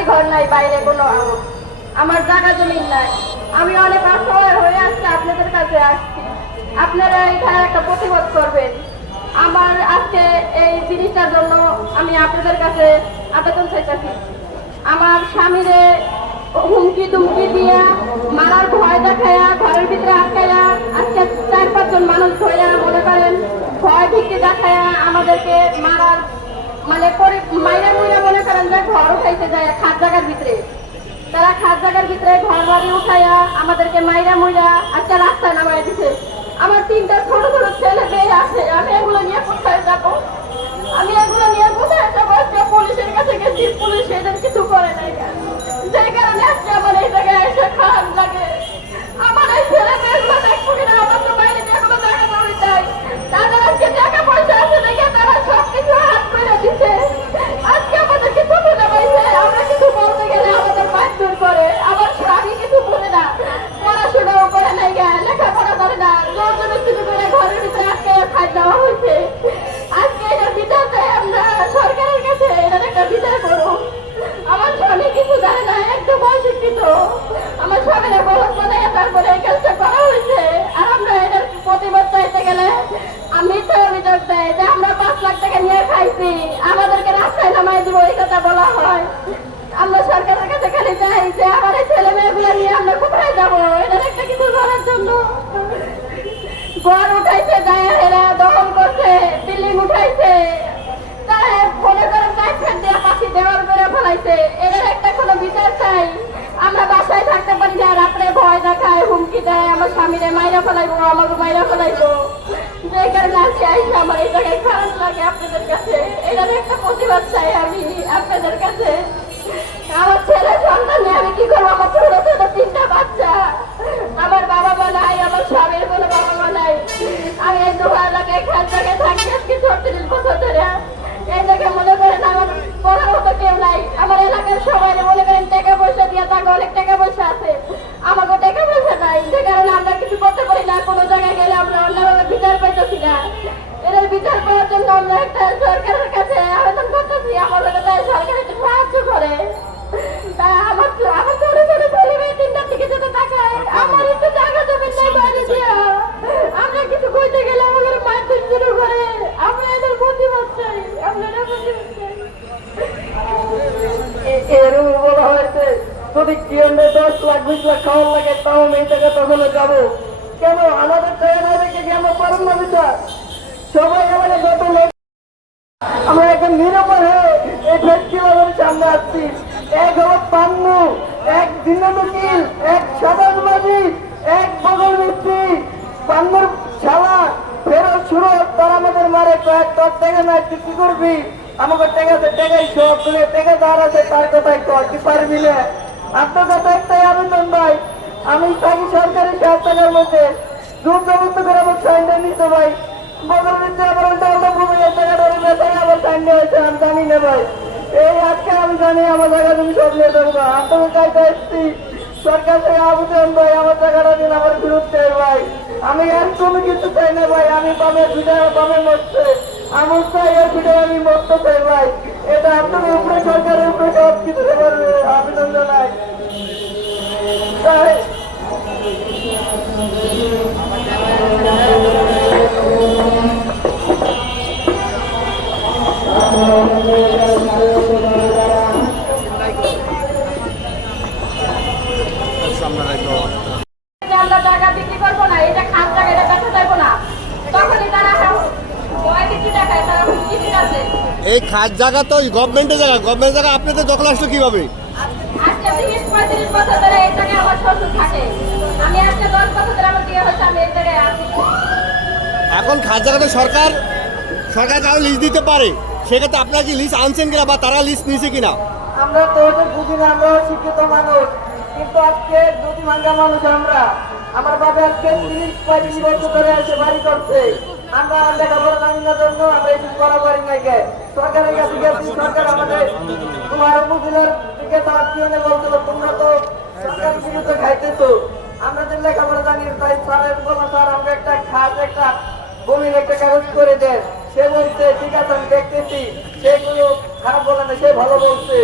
বাড়ি ঘর নাই, বাইরে কোনো আমার জায়গা জমিন নাই। আমি অনেক অসহায় হয়ে আসছি আপনাদের কাছে আসছি। আপনারা এখানে একটা প্রতিবাদ করবেন। আমার আজকে এই জিনিসটার জন্য আমি আপনাদের কাছে আবেদন চাইতেছি। আমার স্বামীরে হুমকি দুমকি দিয়া, মারার ভয় দেখায়া, ঘরের ভিতরে আটকায়া, আজকে চার পাঁচজন মানুষ ধরে মনে করেন, ভয় ভিত্তি দেখায়া আমাদেরকে মারার মানে পরে মাইরা মুইরা মনে করেন যে উঠাইতে যায় খাদ জায়গার ভিতরে। তারা খাদ জায়গার ভিতরে ঘর বাড়ি উঠাইয়া আমাদেরকে মাইরা মুইরা আজকে রাস্তায় নামাই দিছে। আমার তিনটা ছোট ছোট ছেলে মেয়ে আছে, আমি এগুলো নিয়ে চাইতে গেলে তো অভিযোগ দেয় যে আমরা পাঁচ লাখ টাকা নিয়ে খাইছি। আমাদেরকে রাস্তায় নামাই দিব, এই কথা বলা হয়। আমরা সরকারের কাছে খালি চাই যে আমার এই ছেলে মেয়েগুলো নিয়ে আমরা কোথায় যাব? এটার একটা কিছু করার জন্য? ঘর উঠাইছে হেরা দখল করছে, বিল্ডিং উঠাইছে। পাখি দেওয়ার করে ফেলাইছে। এদের একটা কোনো বিচার চাই। আমরা বাসায় থাকতে পারি না, রাত্রে ভয় দেখায়, হুমকি দেয়, আমার স্বামীরে মাইরা ফেলাইবো, আমাকে মাইরা ফেলাইবো। আমার ছেলে সন্তান আমি কি করব আমার জন্য একটা সরকারের কাছে আবেদন করতেছি আমাদের কাছে সরকার একটু সাহায্য করে। আমার আমার ছোট ছোট ছেলে মেয়ে তিনটার দিকে যেতে তাকায় আমার একটু জায়গা জমি নাই বাইরে দিয়া। আমরা কিছু কইতে গেলে আমাদের মারপিট শুরু করে আমরা এদের প্রতিবাদ চাই আপনারা প্রতিবাদ চাই। এরও বলা হয়েছে যদি কিরণে দশ লাখ বিশ লাখ খাওয়ার লাগে তাও যাব। কেন? আমাদের ট্রেন হবে কি না বিচার? সবাই আমাকে যত লোক আমরা এখন হয়ে এক হলো পান্নু, এক দিনানুকিল এক সাদানবাজি এক বগল মিস্ত্রি পান্নুর শালা ফেরত শুরু মারে কয়েক তোর নাই, তুই কি করবি? আমাকে টাকা আছে সব, তুলে টাকা যার আছে, তার কথাই কর, তুই পারবি না। আপনার কথা একটাই আবেদন ভাই, আমি থাকি সরকারি সহায়তার মধ্যে দুধ জবস্ত করে আমার সাইনটা নিতে ভাই। বদল দিতে আবার আমি জানি না ভাই। আমি জানি আমার জায়গা আমি আমার আমি কিছু চাই না ভাই, আমি পাবে পাবে মরছে। আমার চাই এর দুটো আমি মরতে চাই ভাই। এটা আপনার উপরে, সরকারের উপরে সব কিছু আবেদন জানাই। তাই যে আমরা জায়গা বিক্রি করব না এটা খান জায়গা এটা বেচা যাব না। তখনই তারা ভয় বিক্রি দেখায়? তারা হুমকি দিতেছে এই খাস জায়গা তো গভর্নমেন্টের জায়গা। গভর্নমেন্টের জায়গা আপনাদের দখল আসলো কীভাবে? এখন খাস জায়গাতে সরকার সরকার কারও লিস্ট দিতে পারে। সেক্ষেত্রে আপনারা কি লিস্ট আনছেন কিনা বা তারা লিস্ট নিছে কিনা? আমরা তো বুঝি না আমরা শিক্ষিত মানুষ। কিন্তু আজকে দুটি ভাঙ্গা মানুষ আমরা, আমার বাবা আজকে তিরিশ পঁয়ত্রিশ বছর ধরে এসে বাড়ি করছে। আমরা লেখাপড়া জানি না জন্য আমরা করা পারি সরকারের কাছে গেছি, সরকার আমাদের তোমার উপজেলার থেকে তার তোমরা তো সরকারি কিছু তো খাইতেছো। আমরা যে লেখাপড়া জানি তাই স্যারের বলো স্যার আমরা একটা খাস একটা বমির একটা কাগজ করে দেন। সে বলছে, ঠিক আছে, আমি দেখতেছি। সেগুলো খারাপ বলে না, সে ভালো বলছে।